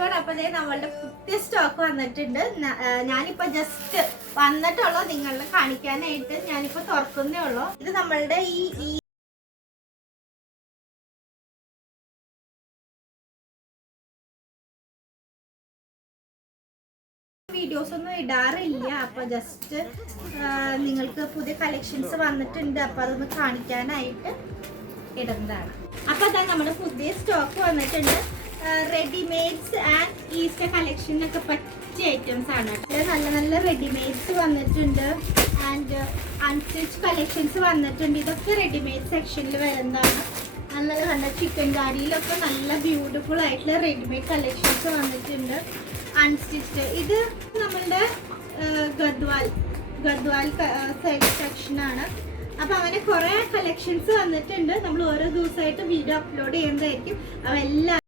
Everyone. അപ്പോൾ നമ്മളുടെ പുതിയ സ്റ്റോക്ക് വന്നിട്ടുണ്ട്. ഞാനിപ്പോൾ ജസ്റ്റ് വന്നിട്ടുള്ളൂ നിങ്ങളെ കാണിക്കാനായിട്ട്. ഞാനിപ്പോൾ തുറക്കുന്നേ ഉള്ളൂ. ഇത് നമ്മളുടെ ഈ വീഡിയോസ് ഒന്നും ഇടാറില്ല. അപ്പോൾ ജസ്റ്റ് നിങ്ങൾക്ക് പുതിയ കളക്ഷൻസ് വന്നിട്ടുണ്ട്, അപ്പോൾ അതൊന്ന് കാണിക്കാനായിട്ട് ഇടുന്നതാണ്. അപ്പോൾ അതാ നമ്മുടെ പുതിയ സ്റ്റോക്ക് വന്നിട്ടുണ്ട്. റെഡിമെയ്ഡ്സ് ആൻഡ് ഈസ്റ്റർ കളക്ഷനൊക്കെ പറ്റിയ ഐറ്റംസ് ആണ്. നല്ല നല്ല റെഡിമെയ്ഡ്സ് വന്നിട്ടുണ്ട് ആൻഡ് അൺസ്റ്റിച്ച് കളക്ഷൻസ് വന്നിട്ടുണ്ട്. ഇതൊക്കെ റെഡിമെയ്ഡ് സെക്ഷനിൽ വരുന്നതാണ്. നല്ല കണ്ട ചിക്കൻ കറിയിലൊക്കെ നല്ല ബ്യൂട്ടിഫുൾ ആയിട്ടുള്ള റെഡിമെയ്ഡ് കളക്ഷൻസ് വന്നിട്ടുണ്ട്. അൺസ്റ്റിച്ച്ഡ് ഇത് നമ്മളുടെ ഗദ്വാൽ സെക്ഷനാണ്. അപ്പോൾ അങ്ങനെ കുറേ കളക്ഷൻസ് വന്നിട്ടുണ്ട്. നമ്മൾ ഓരോ ദിവസമായിട്ട് വീഡിയോ അപ്ലോഡ് ചെയ്യുന്നതായിരിക്കും. അപ്പോൾ എല്ലാവരും